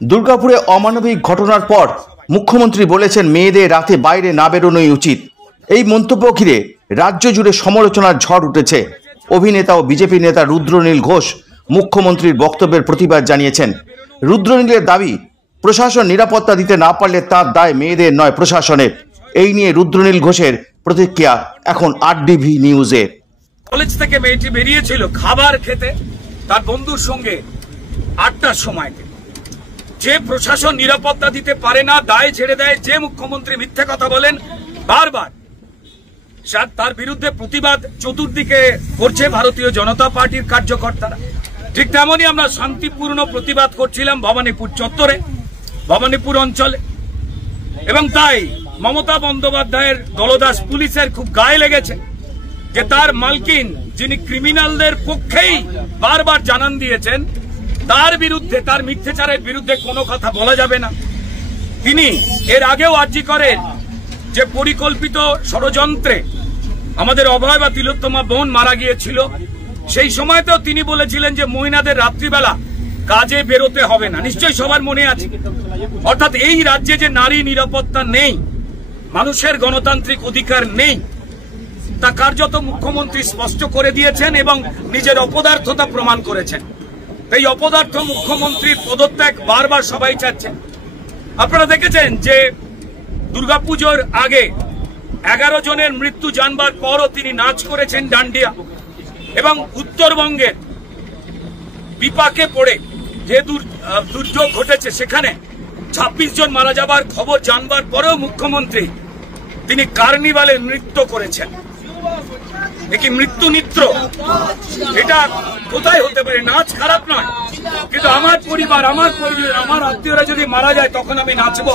দুর্গাপুরে অমানবিক ঘটনার পর মুখ্যমন্ত্রী বলেছেন মেয়েদের রাতে বাইরে না বেরোনোই উচিত। এই মন্তব্য ঘিরে রাজ্য জুড়ে সমালোচনার ঝড় উঠেছে। অভিনেতা ও বিজেপি নেতা রুদ্রনীল ঘোষ মুখ্যমন্ত্রীর বক্তব্যের প্রতিবাদ জানিয়েছেন। রুদ্রনীলের দাবি, প্রশাসন নিরাপত্তা দিতে না পারলে তার দায় মেয়েদের নয় প্রশাসনের। এই নিয়ে রুদ্রনীল ঘোষের প্রতিক্রিয়া এখন RDV নিউজে। কলেজ থেকে মেয়েটি বেরিয়েছিল খাবার খেতে তার বন্ধুর সঙ্গে 8টার সময়। যে প্রশাসন নিরাপত্তা দিতে পারে না, দায় ছেড়ে দেয়, যে মুখ্যমন্ত্রী মিথ্যে কথা বলেন বারবার, তার বিরুদ্ধে প্রতিবাদ চতুর্দিকে করছে ভারতীয় জনতা পার্টির কার্যকর্তারা। ঠিক তেমনই আমরা শান্তিপূর্ণ প্রতিবাদ করছিলাম ভবানীপুর চত্বরে, ভবানীপুর অঞ্চলে। এবং তাই মমতা বন্দ্যোপাধ্যায়ের দলদাস পুলিশের খুব গায়ে লেগেছে যে তার মালকিন, যিনি ক্রিমিনালদের পক্ষেই বারবার জানান দিয়েছেন, তার বিরুদ্ধে, তার মিথ্যাচারের বিরুদ্ধে কোনো কথা বলা যাবে না। তিনি এর আগেও আর্জি করেন যে পরিকল্পিত ষড়যন্ত্রে আমাদের অভয় বা তিলোত্তমা বোন মারা গিয়েছিল, সেই সময়তেও তিনি বলেছিলেন যে মহিলাদের রাত্রিবেলা কাজে বেরোতে হবে না। নিশ্চয়ই সবার মনে আছে। অর্থাৎ এই রাজ্যে যে নারী নিরাপত্তা নেই, মানুষের গণতান্ত্রিক অধিকার নেই, তা কার্যত মুখ্যমন্ত্রী স্পষ্ট করে দিয়েছেন এবং নিজের অপদার্থতা প্রমাণ করেছেন। এই অপদার্থ মুখ্যমন্ত্রীর পদত্যাগ বারবার সবাই চাচ্ছেন। আপনারা দেখেছেন যে দুর্গাপুজোর আগে 11 জনের মৃত্যু জানবার পরও তিনি নাচ করেছেন ডান্ডিয়া। এবং উত্তরবঙ্গের বিপাকে পড়ে যে দুর্যোগ ঘটেছে, সেখানে 26 জন মারা যাবার খবর জানবার পরেও মুখ্যমন্ত্রী তিনি কার্নিভালে নৃত্য করেছেন। একই মৃত্যু নৃত্য, এটা কোথায় হতে পারে? নাচ খারাপ নয়, কিন্তু আমার পরিবার, আমার পরিজন, আমার আত্মীয়রা যদি মারা যায় তখন আমি নাচবো?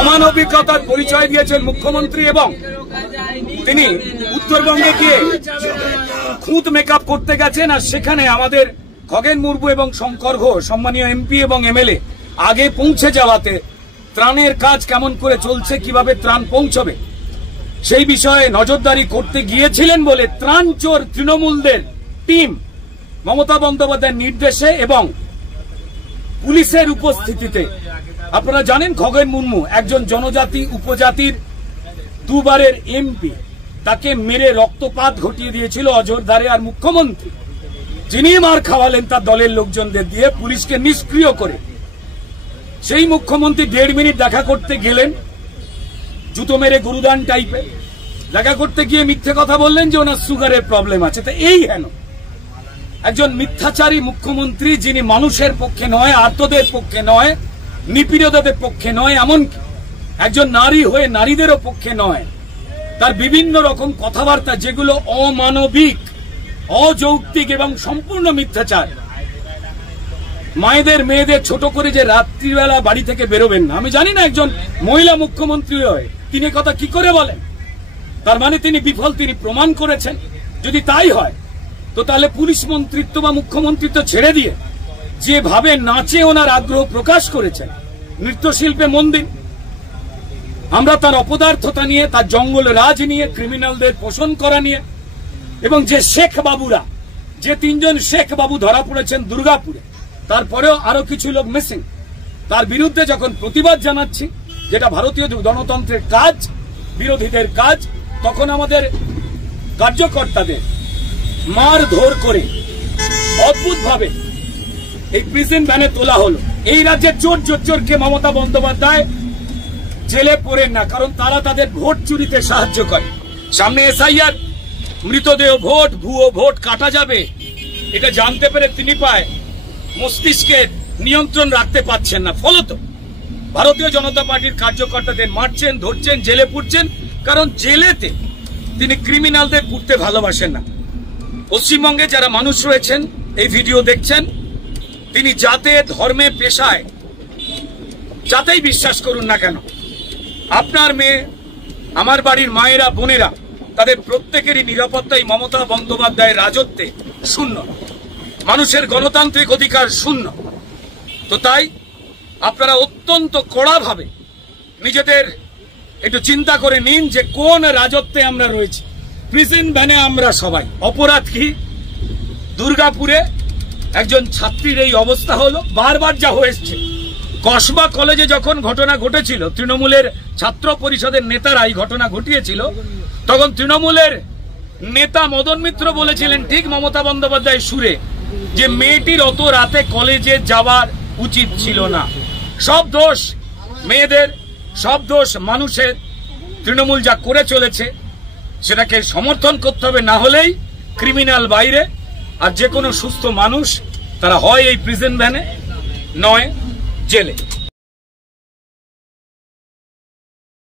অমানবিকতার পরিচয় দিয়েছেন মুখ্যমন্ত্রী। এবং তিনি উত্তরবঙ্গে গিয়ে খুদ মেকআপ করতে গেছেন, আর সেখানে আমাদের খগেন মুর্মু এবং শঙ্কর ঘোষ, সম্মানীয় MP এবং MLA, আগে পৌঁছে যাওয়াতে ত্রাণের কাজ কেমন করে চলছে, কিভাবে ত্রাণ পৌঁছবে সেই বিষয়ে নজরদারি করতে গিয়েছিলেন বলে ত্রাণ চোর তৃণমূলদের টিম মমতা বন্দ্যোপাধ্যায়ের নির্দেশে এবং পুলিশের উপস্থিতিতে, আপনারা জানেন খগেন মুর্মু একজন জনজাতি উপজাতির দুবারের MP, তাকে মেরে রক্তপাত ঘটিয়ে দিয়েছিল অযোধ্যারে। আর মুখ্যমন্ত্রী যিনি মার খাওয়ালেন তার দলের লোকজনদের দিয়ে, পুলিশকে নিষ্ক্রিয় করে, সেই মুখ্যমন্ত্রী 1.5 মিনিট দেখা করতে গেলেন, জুতো মেরে গুরুদান টাইপের। দেখা করতে গিয়ে মিথ্যে কথা বললেন যে ওনার সুগারের প্রবলেম আছে। তো এই হেন একজন মিথ্যাচারী মুখ্যমন্ত্রী, যিনি মানুষের পক্ষে নয়, আর্তদের পক্ষে নয়, নিপীড়িতদের পক্ষে নয়, এমনকি একজন নারী হয়ে নারীদেরও পক্ষে নয়, তার বিভিন্ন রকম কথাবার্তা যেগুলো অমানবিক, অযৌক্তিক এবং সম্পূর্ণ মিথ্যাচার। মায়েদের, মেয়েদের ছোট করে যে রাত্রিবেলা বাড়ি থেকে বেরোবেন না, আমি জানি না একজন মহিলা মুখ্যমন্ত্রী হয়ে তিনি কথা কি করে বলেন। তার মানে তিনি বিফল, তিনি প্রমাণ করেছেন। যদি তাই হয় তো তাহলে পুলিশ মন্ত্রিত্ব বা মুখ্যমন্ত্রিত্ব ছেড়ে দিয়ে যেভাবে নাচে ওনার আগ্রহ প্রকাশ করেছেন, নৃত্যশিল্পে মন দিন। আমরা তার অপদার্থতা নিয়ে, তার জঙ্গল রাজ নিয়ে, ক্রিমিনালদের পোষণ করা নিয়ে, এবং যে শেখ বাবুরা, যে 3 জন শেখ বাবু ধরা পড়েছেন দুর্গাপুরে, তারপরেও আরো কিছু লোক মিসিং, তার বিরুদ্ধে যখন প্রতিবাদ জানাচ্ছি, যেটা ভারতীয় গণতন্ত্রের কাজ, বিরোধীদের কাজ, তখন আমাদের কার্যকর্তাদের মারধর করে অদ্ভুতভাবে এই প্রিজন ভ্যানে তোলা হলো। এই রাজ্যের চোরকে মমতা বন্দ্যোপাধ্যায় জেলে পড়েন না, কারণ তারা তাদের ভোট চুরিতে সাহায্য করে। সামনে SIR, মৃতদেহ ভোট, ভুয়ো ভোট কাটা যাবে, এটা জানতে পেরে তিনি পায় মস্তিষ্কের নিয়ন্ত্রণ রাখতে পারছেন না। ফলত ভারতীয় জনতা পার্টির কার্যকর্তাদের মারছেন, ধরছেন, জেলে পুরছেন, কারণ জেলেতে তিনি ক্রিমিনালদের পুড়তে ভালোবাসেন না। পশ্চিমবঙ্গে যারা মানুষ রয়েছেন, এই ভিডিও দেখছেন, তিনি যাতে ধর্মে, পেশায়, যাতেই বিশ্বাস করুন না কেন, আপনার মেয়ে, আমার বাড়ির মায়েরা, বোনেরা, তাদের প্রত্যেকেরই নিরাপত্তাই মমতা বন্দ্যোপাধ্যায়ের রাজত্বে শূন্য, মানুষের গণতান্ত্রিক অধিকার শূন্য। তো তাই আপনারা অত্যন্ত কড়াভাবে নিজেদের একটু চিন্তা করে নিন যে কোন রাজত্বে আমরা রয়েছি। প্রিজন ভ্যানে আমরা সবাই, অপরাধ কি? দুর্গাপুরে একজন ছাত্রীর এই অবস্থা হলো। বারবার যা হয়েছে, কসবা কলেজে যখন ঘটনা ঘটেছিল, তৃণমূলের ছাত্র পরিষদের নেতারা এই ঘটনা ঘটিয়েছিল, তখন তৃণমূলের নেতা মদন মিত্র বলেছিলেন ঠিক মমতা বন্দ্যোপাধ্যায় সুরে যে মেয়েটির অত রাতে কলেজে যাওয়ার উচিত ছিল না। সব দোষ মেয়েদের, সব দোষ মানুষের। তৃণমূল যা করে চলেছে সেটাকে সমর্থন করতে হবে, না হলেই ক্রিমিনাল বাইরে, আর যে কোনো সুস্থ মানুষ তারা হয় এই প্রিজন ভ্যানে, নয় জেলে।